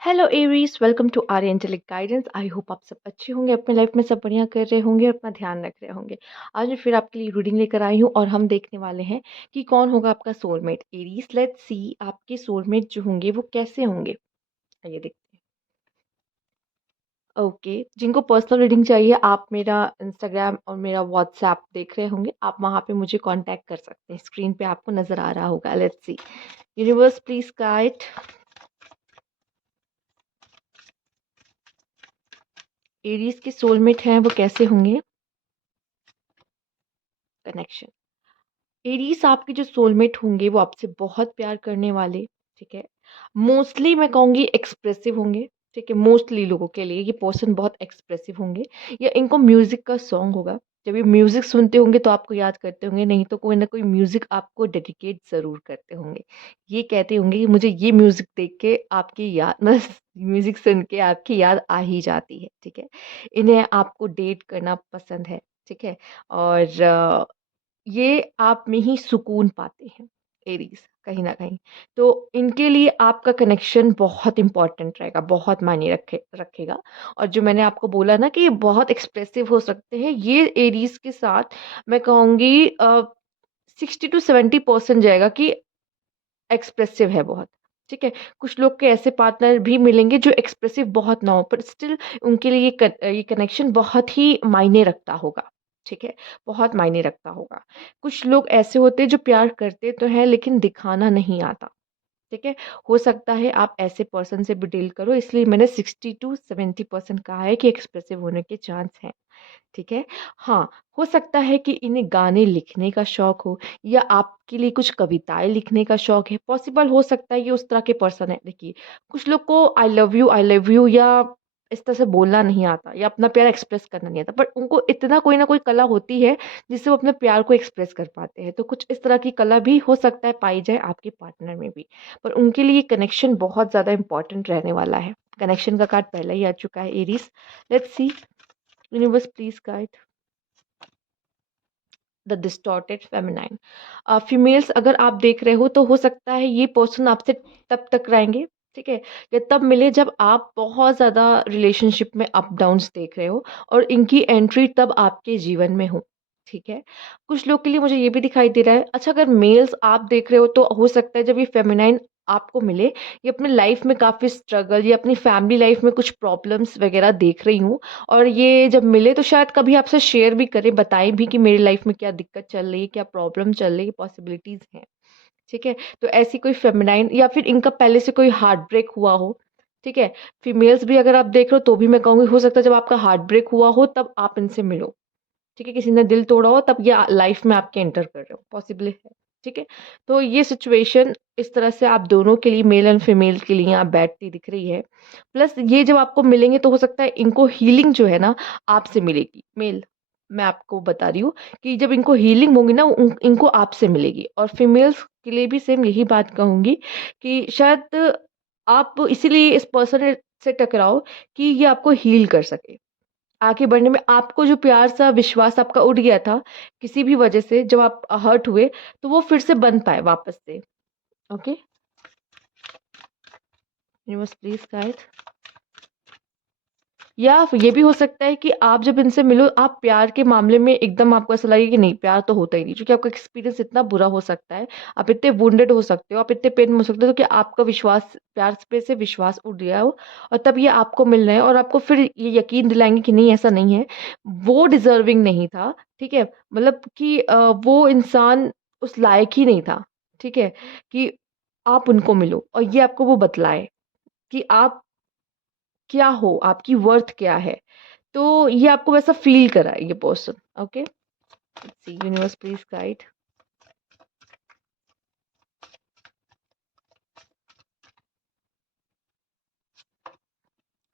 Hello Aries, welcome to our angelic guidance. I hope आप सब अच्छे होंगे, अपने लाइफ में सब बढ़िया कर रहे होंगे और अपना ध्यान रख रहे होंगे। आज मैं फिर आपके लिए रीडिंग लेकर आई हूँ और हम देखने वाले हैं कि कौन होगा आपका सोलमेट। एरीज, लेट्स सी आपके सोलमेट जो होंगे वो कैसे होंगे। आइए देखते हैं। ओके, जिनको पर्सनल रीडिंग चाहिए आप मेरा इंस्टाग्राम और मेरा व्हाट्सएप देख रहे होंगे, आप वहाँ पे मुझे कांटेक्ट कर सकते हैं। स्क्रीन पे आपको नजर आ रहा होगा। Let's see. Universe please guide. Aries के सोलमेट हैं वो कैसे होंगे। कनेक्शन। एरीज आपके जो सोलमेट होंगे वो आपसे बहुत प्यार करने वाले। ठीक है। मोस्टली मैं कहूँगी एक्सप्रेसिव होंगे। ठीक है, मोस्टली लोगों के लिए ये पर्सन बहुत एक्सप्रेसिव होंगे। या इनको म्यूजिक का सॉन्ग होगा। जब ये म्यूजिक सुनते होंगे तो आपको याद करते होंगे, नहीं तो कोई ना कोई म्यूजिक आपको डेडिकेट जरूर करते होंगे। ये कहते होंगे कि मुझे ये म्यूजिक देख के आपकी याद मतलब म्यूजिक सुन के आपकी याद आ ही जाती है। ठीक है। इन्हें आपको डेट करना पसंद है। ठीक है। और ये आप में ही सुकून पाते हैं। एरीज कहीं ना कहीं। तो इनके लिए आपका कनेक्शन बहुत इंपॉर्टेंट रहेगा, बहुत मायने रखेगा। और जो मैंने आपको बोला ना कि ये बहुत एक्सप्रेसिव हो सकते हैं, ये एरीज के साथ मैं कहूँगी 60 to 70% जाएगा कि एक्सप्रेसिव है बहुत। ठीक है। कुछ लोग के ऐसे पार्टनर भी मिलेंगे जो एक्सप्रेसिव बहुत ना हो, पर स्टिल उनके लिए ये कनेक्शन बहुत ही मायने रखता होगा। ठीक है। बहुत मायने रखता होगा। कुछ लोग ऐसे होते हैं जो प्यार करते तो हैं लेकिन दिखाना नहीं आता। ठीक है। हो सकता है आप ऐसे पर्सन से भी डील करो, इसलिए मैंने 60 to 70% कहा है कि एक्सप्रेसिव होने के चांस हैं। ठीक है। हाँ, हो सकता है कि इन्हें गाने लिखने का शौक हो या आपके लिए कुछ कविताएं लिखने का शौक है। पॉसिबल हो सकता है ये उस तरह के पर्सन है। देखिए, कुछ लोग को आई लव यू या इस तरह से बोलना नहीं आता या अपना प्यार एक्सप्रेस करना नहीं आता, बट उनको इतना कोई ना कोई कला होती है जिससे वो अपने प्यार को एक्सप्रेस कर पाते हैं। तो कुछ इस तरह की कला भी हो सकता है पाई जाए आपके पार्टनर में भी। पर उनके लिए कनेक्शन बहुत ज़्यादा इंपॉर्टेंट रहने वाला है। कनेक्शन का कार्ड पहले ही आ चुका है Aries. Let's see. Universe please guide the distorted feminine. Females अगर आप देख रहे हो तो हो सकता है ये पर्सन आपसे तब तक रहेंगे। ठीक है। या तब मिले जब आप बहुत ज़्यादा रिलेशनशिप में अप डाउन्स देख रहे हो और इनकी एंट्री तब आपके जीवन में हो। ठीक है। कुछ लोग के लिए मुझे ये भी दिखाई दे रहा है। अच्छा, अगर मेल्स आप देख रहे हो तो हो सकता है जब ये फेमिनाइन आपको मिले, ये अपने लाइफ में काफ़ी स्ट्रगल या अपनी फैमिली लाइफ में कुछ प्रॉब्लम्स वगैरह देख रही हूँ। और ये जब मिले तो शायद कभी आपसे शेयर भी करें, बताएं भी कि मेरी लाइफ में क्या दिक्कत चल रही है, क्या प्रॉब्लम चल रही है, पॉसिबिलिटीज हैं। ठीक है। तो ऐसी कोई फेमिनाइन या फिर इनका पहले से कोई हार्ट ब्रेक हुआ हो। ठीक है। फीमेल्स भी अगर आप देख रहे हो तो भी मैं कहूँगी हो सकता है जब आपका हार्ट ब्रेक हुआ हो तब आप इनसे मिलो। ठीक है। किसी ने दिल तोड़ा हो तब ये लाइफ में आपके एंटर कर रहे हो, पॉसिबल है। ठीक है। तो ये सिचुएशन इस तरह से आप दोनों के लिए, मेल एंड फीमेल के लिए, आप बैठती दिख रही है। प्लस ये जब आपको मिलेंगे तो हो सकता है इनको हीलिंग जो है ना आपसे मिलेगी। मेल, मैं आपको बता रही हूँ कि जब इनको हीलिंग होगी ना इनको आपसे मिलेगी। और फीमेल्स के लिए भी सेम यही बात कहूंगी कि शायद आप इसीलिए इस पर्सन से टकराओ कि ये आपको हील कर सके। आगे बढ़ने में आपको जो प्यार सा विश्वास आपका उठ गया था किसी भी वजह से, जब आप हर्ट हुए, तो वो फिर से बन पाए वापस से। ओके। Universe please guide. या ये भी हो सकता है कि आप जब इनसे मिलो आप प्यार के मामले में एकदम आपको ऐसा लगे कि नहीं, प्यार तो होता ही नहीं, क्योंकि आपका एक्सपीरियंस इतना बुरा हो सकता है। आप इतने वुंडेड हो सकते हो, आप इतने पेन में हो सकते हो कि आपका विश्वास, प्यार पे से विश्वास उठ गया हो। और तब ये आपको मिल रहे हैं और आपको फिर ये यकीन दिलाएंगे कि नहीं, ऐसा नहीं है, वो डिजर्विंग नहीं था। ठीक है। मतलब कि वो इंसान उस लायक ही नहीं था। ठीक है। कि आप उनको मिलो और ये आपको वो बतलाए कि आप क्या हो, आपकी वर्थ क्या है। तो ये आपको वैसा फील कराए ये person. Okay. See universe please guide.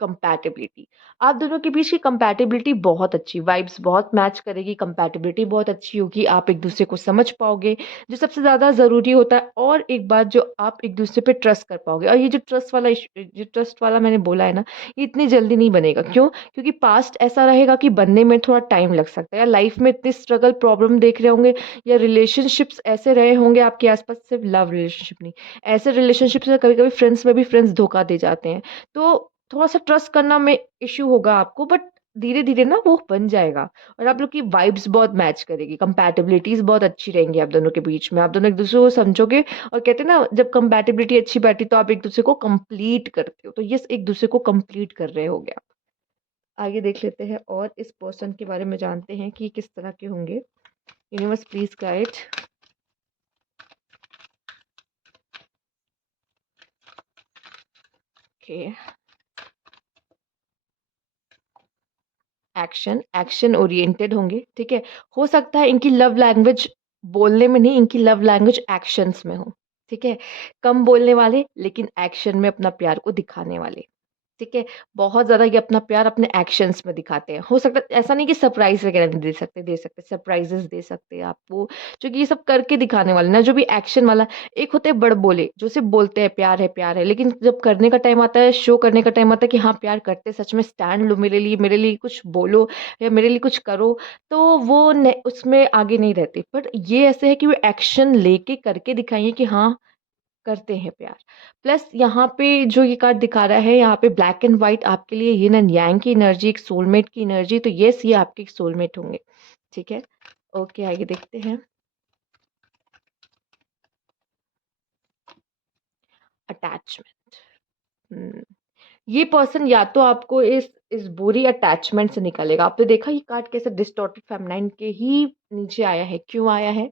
Compatibility. आप दोनों के बीच की कंपैटिबिलिटी बहुत अच्छी, वाइब्स बहुत मैच करेगी, कंपैटिबिलिटी बहुत अच्छी होगी, आप एक-दूसरे को समझ पाओगे, जो सबसे ज़्यादा ज़रूरी होता है। और एक बात, जो आप एक-दूसरे पे ट्रस्ट कर पाओगे। और ये जो ट्रस्ट वाला मैंने बोला है ना, ये इतनी जल्दी नहीं बनेगा। क्यों? क्योंकि पास्ट ऐसा रहेगा कि बनने में थोड़ा टाइम लग सकता है, या लाइफ में इतनी स्ट्रगल, प्रॉब्लम देख रहे होंगे, या रिलेशनशिप्स ऐसे रहे होंगे आपके आस-पास, सिर्फ लव रिलेशनशिप नहीं, ऐसे रिलेशनशिप्स में कभी-कभी फ्रेंड्स में भी फ्रेंड्स धोखा दे जाते हैं। तो थोड़ा-सा ट्रस्ट करना में इश्यू होगा आपको, बट धीरे-धीरे ना वो बन जाएगा, और आप लोग की वाइब्स बहुत मैच करेगी, कंपैटिबिलिटीज़ बहुत अच्छी रहेंगी आप दोनों के बीच में। आप दोनों एक-दूसरे को समझोगे, और कहते हैं ना, जब कंपैटिबिलिटी अच्छी बैठी तो आप एक-दूसरे को कंप्लीट करते हो। तो ये एक-दूसरे को कंप्लीट कर रहे होगे आप। आगे देख लेते हैं और इस पर्सन के बारे में जानते हैं कि किस तरह के होंगे। Universe please guide. Okay. Action oriented होंगे, ठीक है? हो सकता है इनकी लव लैंग्वेज बोलने में नहीं, इनकी लव लैंग्वेज एक्शंस में हो, ठीक है? कम बोलने वाले, लेकिन एक्शन में अपना प्यार को दिखाने वाले, ठीक है? बहुत ज़्यादा ये अपना प्यार अपने एक्शंस में दिखाते हैं। हो सकता है ऐसा नहीं कि सरप्राइज़ वगैरह नहीं दे सकते, सरप्राइज़ेज़ दे सकते हैं आपको, क्योंकि ये सब करके दिखाने वाले ना, जो भी एक्शन वाला। एक होते हैं बड़बोले, जो सिर्फ़ बोलते हैं प्यार है, लेकिन जब करने का टाइम आता है, शो करने का टाइम आता है कि हाँ, प्यार करते हैं, सच में स्टैंड लो मेरे लिए कुछ बोलो, या मेरे लिए कुछ करो, तो वो न उसमें आगे नहीं रहते। बट ये ऐसे है कि वो एक्शन लेके करके दिखाएँगे कि हाँ, करते हैं प्यार। प्लस यहाँ पे जो ये कार्ड दिखा रहा है, यहाँ पे ब्लैक एंड व्हाइट आपके लिए यिन एंड यांग की एनर्जी, एक सोलमेट की एनर्जी, तो येस, ये आपके एक सोलमेट होंगे, ठीक है? ओके, आगे देखते हैं। अटैचमेंट। हुँ। ये पर्सन या तो आपको इस बुरी अटैचमेंट से निकालेगा। आपने देखा ये कार्ड कैसे डिस्टॉर्टेड फेमिनाइन के ही नीचे आया है, क्यों आया है?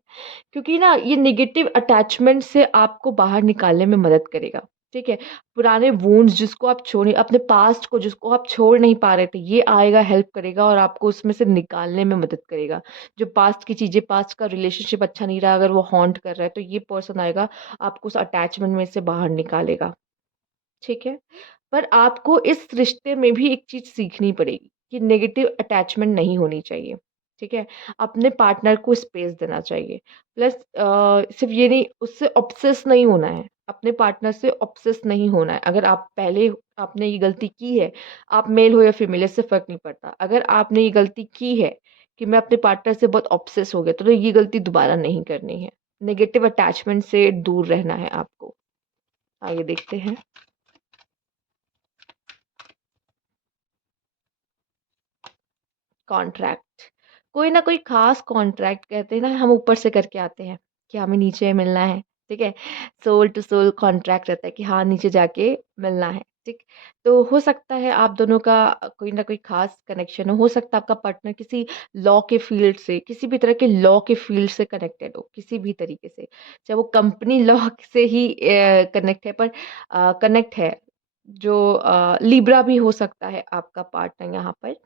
क्योंकि ना ये नेगेटिव अटैचमेंट से आपको बाहर निकालने में मदद करेगा, ठीक है? पुराने वुंड्स जिसको आप छोड़े, अपने पास्ट को जिसको आप छोड़ नहीं पा रहे थे, ये आएगा, हेल्प करेगा और आपको उसमें से निकालने में मदद करेगा। जो पास्ट की चीज़ें, पास्ट का रिलेशनशिप अच्छा नहीं रहा, अगर वो हॉन्ट कर रहा है, तो ये पर्सन आएगा, आपको उस अटैचमेंट में से बाहर निकालेगा। ठीक है? पर आपको इस रिश्ते में भी एक चीज़ सीखनी पड़ेगी कि नेगेटिव अटैचमेंट नहीं होनी चाहिए, ठीक है? अपने पार्टनर को स्पेस देना चाहिए। प्लस सिर्फ़ ये नहीं, उससे ऑब्सेस नहीं होना है, अपने पार्टनर से ऑब्सेस नहीं होना है। अगर आप पहले आपने ये गलती की है, आप मेल हो या फीमेल, इससे फ़र्क नहीं पड़ता। अगर आपने ये गलती की है कि मैं अपने पार्टनर से बहुत ऑब्सेस हो गया, तो ये गलती दोबारा नहीं करनी है। नेगेटिव अटैचमेंट से दूर रहना है आपको। आगे देखते हैं। कॉन्ट्रैक्ट। कोई ना कोई ख़ास कॉन्ट्रैक्ट, कहते हैं ना, हम ऊपर से करके आते हैं कि हमें नीचे मिलना है, ठीक है? सोल टू सोल कॉन्ट्रैक्ट रहता है कि हाँ, नीचे जाके मिलना है, ठीक? तो हो सकता है आप दोनों का कोई ना कोई ख़ास कनेक्शन हो सकता है आपका पार्टनर किसी लॉ के फ़ील्ड से, किसी भी तरह के लॉ के फ़ील्ड से कनेक्टेड हो, किसी भी तरीके से। चाहे वो कंपनी लॉ से ही कनेक्ट है, पर कनेक्ट है, जो लिब्रा भी हो सकता है आपका पार्टनर यहाँ पर।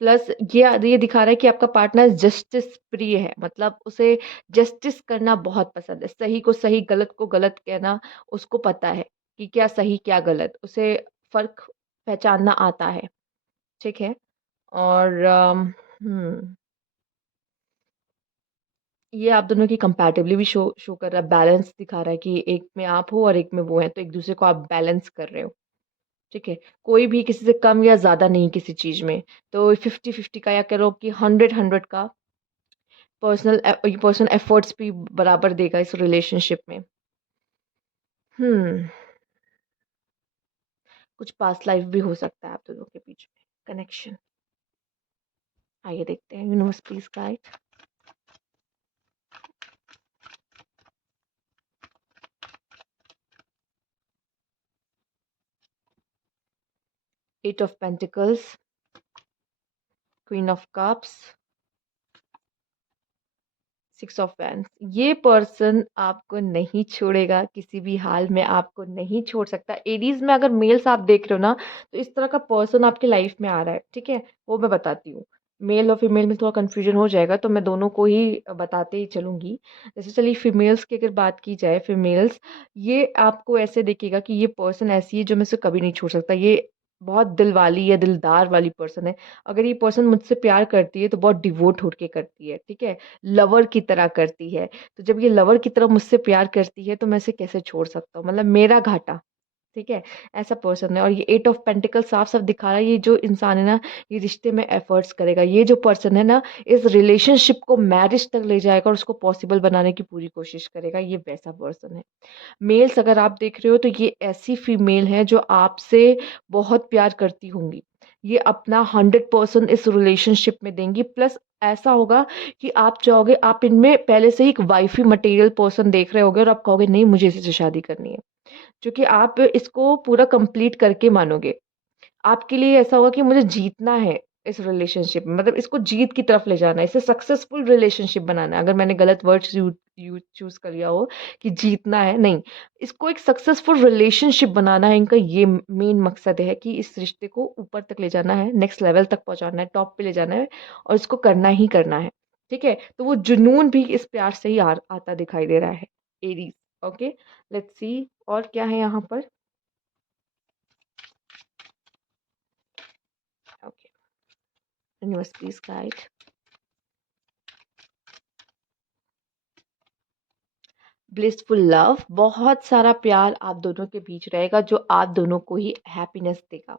प्लस ये दिखा रहा है कि आपका पार्टनर जस्टिस प्रिय है, मतलब उसे जस्टिस करना बहुत पसंद है। सही को सही, गलत को गलत कहना उसको पता है कि क्या सही, क्या गलत। उसे फ़र्क पहचानना आता है, ठीक है? और ये आप दोनों की कंपैटिबली भी शो कर रहा है, बैलेंस दिखा रहा है कि एक में आप हो और एक में वो हैं, तो एक-दूसरे को आप बैलेंस कर रहे हो, ठीक है? कोई भी किसी से कम या ज़्यादा नहीं किसी चीज़ में। तो 50-50 का, या कह लो कि 100-100 का पर्सनल एफर्ट्स भी बराबर देगा इस रिलेशनशिप में। हुँ, कुछ पास्ट लाइफ भी हो सकता है आप दोनों के बीच में कनेक्शन। आइए देखते हैं, universe please guide. 8 of pentacles, queen of cups, 6 of wands. ये पर्सन आपको नहीं छोड़ेगा, किसी भी हाल में आपको नहीं छोड़ सकता। एरीज़ में अगर मेल्स आप देख रहे हो ना, तो इस तरह का पर्सन आपकी लाइफ में आ रहा है, ठीक है? वो मैं बताती हूँ। मेल और फीमेल में थोड़ा कन्फ्यूजन हो जाएगा, तो मैं दोनों को ही बताते ही चलूँगी। जैसे चलिए फीमेल्स की अगर बात की जाए, फीमेल्स, ये आपको ऐसे दिखेगा कि ये पर्सन ऐसी है जो मैं इसे कभी नहीं छोड़ सकता। ये बहुत दिलवाली या दिलदार वाली पर्सन है। अगर ये पर्सन मुझसे प्यार करती है तो बहुत डिवोट होके करती है, ठीक है? लवर की तरह करती है। तो जब ये लवर की तरह मुझसे प्यार करती है तो मैं इसे कैसे छोड़ सकता हूँ? मतलब मेरा घाटा, ठीक है? ऐसा पर्सन है। और ये 8 ऑफ पेंटिकल साफ-साफ दिखा रहा है, ये जो इंसान है ना, ये रिश्ते में एफर्ट्स करेगा। ये जो पर्सन है ना, इस रिलेशनशिप को मैरिज तक ले जाएगा और उसको पॉसिबल बनाने की पूरी कोशिश करेगा, ये वैसा पर्सन है। मेल्स अगर आप देख रहे हो तो ये ऐसी फीमेल है जो आपसे बहुत प्यार करती होंगी। ये अपना 100% इस रिलेशनशिप में देंगी, प्लस ऐसा होगा कि आप चाहोगे, आप इनमें पहले से ही एक वाइफ़ी मटेरियल पर्सन देख रहे होगे और आप कहोगे नहीं मुझे इसी से शादी करनी है। क्योंकि आप इसको पूरा कंप्लीट करके मानोगे। आपके लिए ऐसा होगा कि मुझे जीतना है इस रिलेशनशिप में, मतलब इसको जीत की तरफ ले जाना है, इसे सक्सेसफुल रिलेशनशिप बनाना है। अगर मैंने गलत वर्ड्स यू चूज़ कर लिया हो कि जीतना है, नहीं। इसको एक सक्सेसफुल रिलेशनशिप बनाना है, इनका ये मेन मकसद है कि इस रिश्ते को ऊपर तक ले जाना है, नेक्स्ट लेवल तक पहुँचाना है, टॉप पे ले जाना है और इसको करना ही करना है। ठीक है? तो वो जुनून भी इस प्यार से ही आता दिखाई दे रहा है, एरीज़। ओके, लेट्स सी और क्या है यहाँ पर? Okay, universe please guide. Blissful love, बहुत सारा प्यार आप दोनों के बीच रहेगा जो आप दोनों को ही हैप्पीनेस देगा।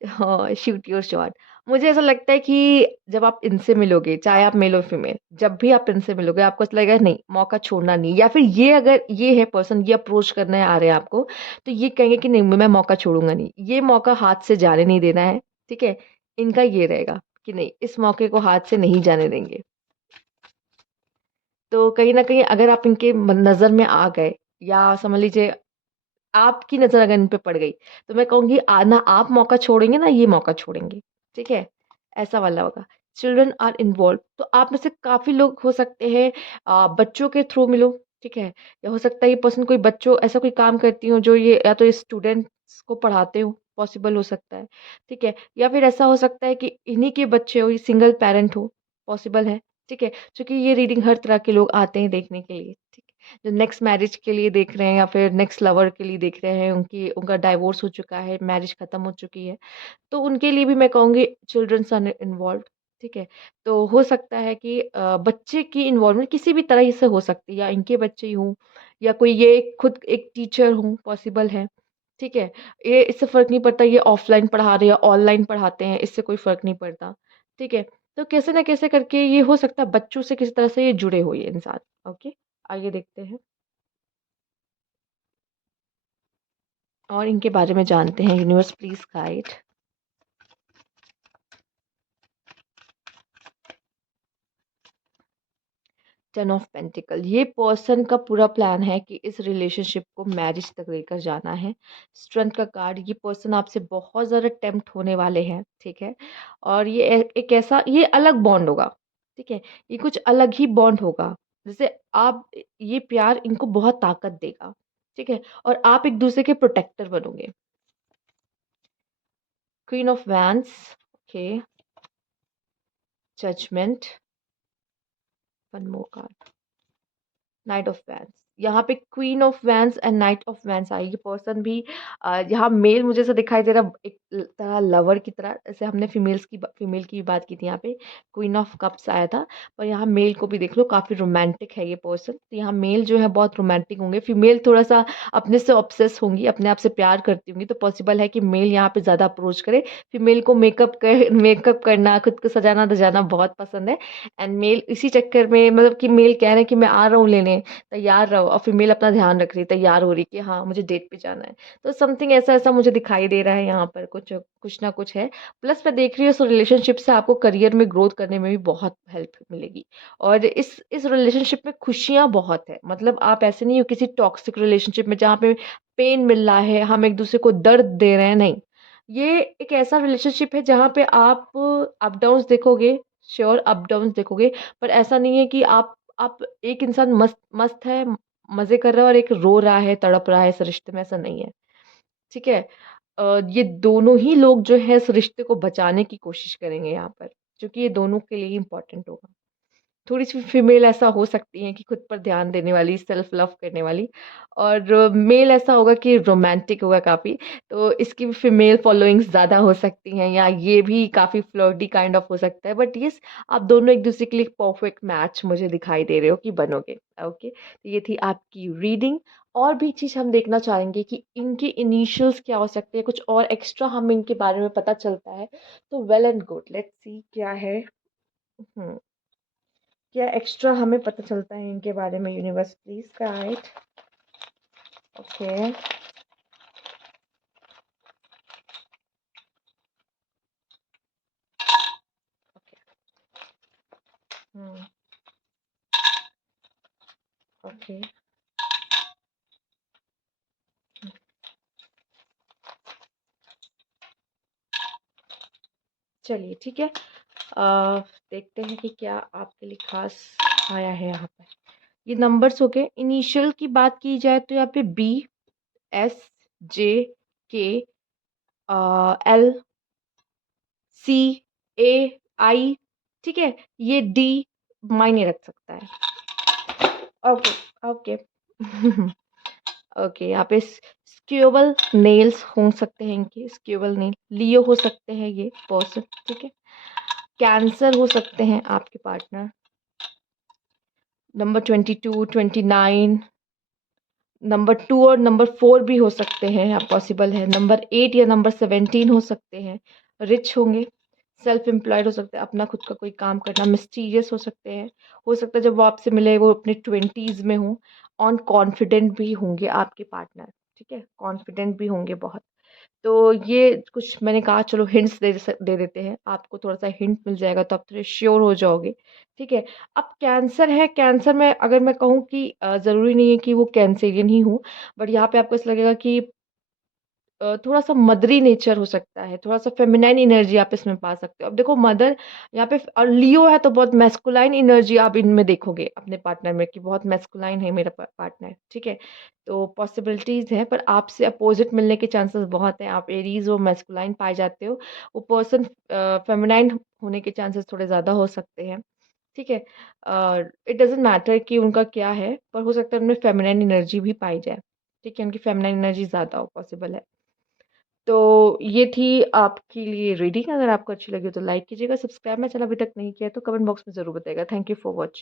हाँ, शूट योर शॉट। मुझे ऐसा लगता है कि जब आप इनसे मिलोगे, चाहे आप मेल हो फीमेल, जब भी आप इनसे मिलोगे आपको ऐसा लगेगा नहीं, मौका छोड़ना नहीं, या फिर ये अगर ये है पर्सन, ये अप्रोच करने आ रहे हैं आपको, तो ये कहेंगे कि नहीं मैं मौका छोड़ूँगा नहीं। ये मौका हाथ से जाने नहीं देना है, ठीक है? इनका ये रहेगा कि नहीं, इस मौके को हाथ से नहीं जाने देंगे। तो कहीं न कहीं अगर आप इनके नज़र में आ गए, या समझ लीजिए आपकी नज़र अगर इन पे पड़ गई, तो मैं कहूँगी ना आप मौका छोड़ेंगे ना ये मौका छोड़ेंगे, ठीक है? ऐसा वाला होगा। चिल्ड्रन आर इन्वॉल्व्ड, तो आप में से काफ़ी लोग हो सकते हैं बच्चों के थ्रू मिलो, ठीक है? या हो सकता है ये पर्सन कोई बच्चों ऐसा कोई काम करती हो जो ये या तो स्टूडेंट्स को पढ़ाते हो, पॉसिबल हो सकता है, ठीक है? या फिर ऐसा हो सकता है कि इन्हीं के बच्चे हो, ये सिंगल पैरेंट हो, पॉसिबल है, ठीक है? चूँकि ये रीडिंग हर तरह के लोग आते हैं देखने के लिए, ठीक है? जो नेक्स्ट मैरिज के लिए देख रहे हैं या फिर नेक्स्ट लवर के लिए देख रहे हैं, उनका डाइवोर्स हो चुका है, मैरिज खत्म हो चुकी है, तो उनके लिए भी मैं कहूँगी चिल्ड्रन्स आर इन्वॉल्व्ड, ठीक है? तो हो सकता है कि बच्चे की इन्वॉल्वमेंट किसी भी तरह से हो सकती है, या इनके बच्चे ही हों या कोई ये खुद एक टीचर हों, पॉसिबल है, ठीक है? ये इससे फ़र्क नहीं पड़ता ये ऑफ़लाइन पढ़ा रहे हैं, ऑनलाइन पढ़ाते हैं, इससे कोई फ़र्क नहीं पड़ता, ठीक है? तो कैसे न कैसे करके ये हो सकता है बच्चों से किसी तरह से ये जुड़े हो ये इंसान, ओके? आगे देखते हैं और इनके बारे में जानते हैं। Universe please guide. 10 of pentacle, ये पर्सन का पूरा प्लान है कि इस रिलेशनशिप को मैरिज तक लेकर जाना है। स्ट्रेंथ का कार्ड, ये पर्सन आपसे बहुत ज़्यादा टेम्प्ट होने वाले हैं, ठीक है? और ये एक ऐसा ये अलग बॉन्ड होगा, ठीक है? ये कुछ अलग ही बॉन्ड होगा। जैसे आप ये प्यार इनको बहुत ताकत देगा, ठीक है? और आप एक दूसरे के प्रोटेक्टर बनोगे। Queen of wands, okay, judgement, one more card, knight of wands. यहाँ पे queen of wands and knight of wands आई। ये पर्सन भी यहाँ मेल मुझे ऐसा दिखाई दे रहा एक तरह लवर की तरह, जैसे हमने फीमेल की भी बात की थी यहाँ पे, क्वीन ऑफ कप्स आया था। पर यहाँ मेल को भी देख लो, काफ़ी रोमांटिक है ये पर्सन। तो यहाँ मेल जो है बहुत रोमांटिक होंगे, फीमेल थोड़ा सा अपने से ऑब्सेस होंगी, अपने आप से प्यार करती होंगी, तो पॉसिबल है कि मेल यहाँ पे ज़्यादा अप्रोच करे। फीमेल को मेकअप करना, खुद को सजाना धजाना बहुत पसंद है। एंड मेल इसी चक्कर में, मतलब कि मेल कह रहे हैं कि मैं आ रहा हूँ लेने, तैयार रहो, और फीमेल अपना ध्यान रख रही है, तैयार हो रही है कि हाँ, मुझे डेट पे जाना है। तो समथिंग ऐसा-ऐसा मुझे दिखाई दे रहा है यहाँ पर, कुछ कुछ ना कुछ है। प्लस मैं देख रही हूँ इस रिलेशनशिप से आपको करियर में ग्रोथ करने में भी बहुत हेल्प मिलेगी। और इस रिलेशनशिप में खुशियाँ बहुत है। मतलब आप ऐसे नहीं हो किसी टॉक्सिक रिलेशनशिप में जहाँ पे पेन मिल रहा है, हम एक-दूसरे को दर्द दे रहे हैं, नहीं। ये एक ऐसा रिलेशनशिप है जहाँ पे आप अप डाउन्स देखोगे, श्योर अप डाउन्स देखोगे, पर ऐसा नहीं है कि आप एक इंसान मस्त मस्त है, मज़े कर रहा है और एक रो रहा है, तड़प रहा है इस रिश्ते में, ऐसा नहीं है, ठीक है? ये दोनों ही लोग जो है इस रिश्ते को बचाने की कोशिश करेंगे यहाँ पर, क्योंकि ये दोनों के लिए ही इम्पोर्टेंट होगा। थोड़ी-सी फीमेल ऐसा हो सकती हैं कि खुद पर ध्यान देने वाली, सेल्फ लव करने वाली, और मेल ऐसा होगा कि रोमांटिक होगा काफ़ी, तो इसकी भी फीमेल फॉलोइंग्स ज़्यादा हो सकती हैं, या ये भी काफ़ी फ्लर्टी काइंड ऑफ हो सकता है। बट येस, आप दोनों एक-दूसरे के लिए परफेक्ट मैच मुझे दिखाई दे रहे हो कि बनोगे। ओके, तो ये थी आपकी रीडिंग। और भी चीज़ हम देखना चाहेंगे कि इनके इनिशियल्स क्या हो सकते हैं, कुछ और एक्स्ट्रा हमें इनके बारे में पता चलता है, तो well and good, let's see क्या है। हुँ। क्या एक्स्ट्रा हमें पता चलता है इनके बारे में, universe please guide. Okay. Hmm. Okay. चलिए ठीक है, देखते हैं कि क्या आपके लिए खास आया है यहाँ पे। ये नंबर्स हो गए। इनिशियल की बात की जाए तो यहाँ पे बी, एस, जे, के, एल, सी, ए, आई, ठीक है, ये डी मायने रख सकता है। ओके। ओके। ओके, यहाँ पे स्क्यूबल नेल्स हो सकते हैं, इनके स्क्यूबल नेल। लियो हो सकते हैं ये पर्सन, ठीक है। कैंसर हो सकते हैं आपके पार्टनर। नंबर 22, 29, नंबर 2 और नंबर 4 भी हो सकते हैं, पॉसिबल है। नंबर 8 या नंबर 17 हो सकते हैं। रिच होंगे, सेल्फ एम्प्लॉयड हो सकते हैं, अपना खुद का कोई काम करना। मिस्टीरियस हो सकते हैं, हो सकता है जब वो आपसे मिले वो अपने 20s में हो। ऑन कॉन्फिडेंट भी होंगे आपके पार्टनर, ठीक है, कॉन्फिडेंट भी होंगे बहुत। तो ये कुछ मैंने कहा, चलो हिंट्स दे देते हैं आपको, थोड़ा सा हिंट मिल जाएगा तो आप थोड़े श्योर हो जाओगे, ठीक है। अब कैंसर है, कैंसर में अगर मैं कहूँ कि ज़रूरी नहीं है कि वो कैंसेरियन ही हो, बट यहाँ पे आपको ऐसा लगेगा कि थोड़ा-सा मदरी नेचर हो सकता है, थोड़ा-सा फेमिनाइन एनर्जी आप इसमें पा सकते हो। अब देखो मदर यहाँ पे और लियो है तो बहुत मैस्कुलाइन एनर्जी आप इनमें देखोगे अपने पार्टनर में, कि बहुत मैस्कुलाइन है मेरा पार्टनर, ठीक है। तो पॉसिबिलिटीज़ हैं, पर आपसे अपोज़िट मिलने के चांसेस बहुत हैं। आप एरीज़ हो, मैस्कुलाइन पाए जाते हो, वो पर्सन फेमिनाइन होने के चांसेस थोड़े ज़्यादा हो सकते हैं, ठीक है। इट डज़न्ट मैटर कि उनका क्या है, पर हो सकता है उनमें फेमिनाइन एनर्जी भी पाई जाए, ठीक है, उनकी फेमिनाइन एनर्जी ज़्यादा हो, पॉसिबल है। तो ये थी आपके लिए रीडिंग। अगर आपको अच्छी लगी हो तो लाइक कीजिएगा, सब्सक्राइब मेरा चैनल अभी तक नहीं किया है तो कमेंट बॉक्स में ज़रूर बताइएगा। Thank you for watching.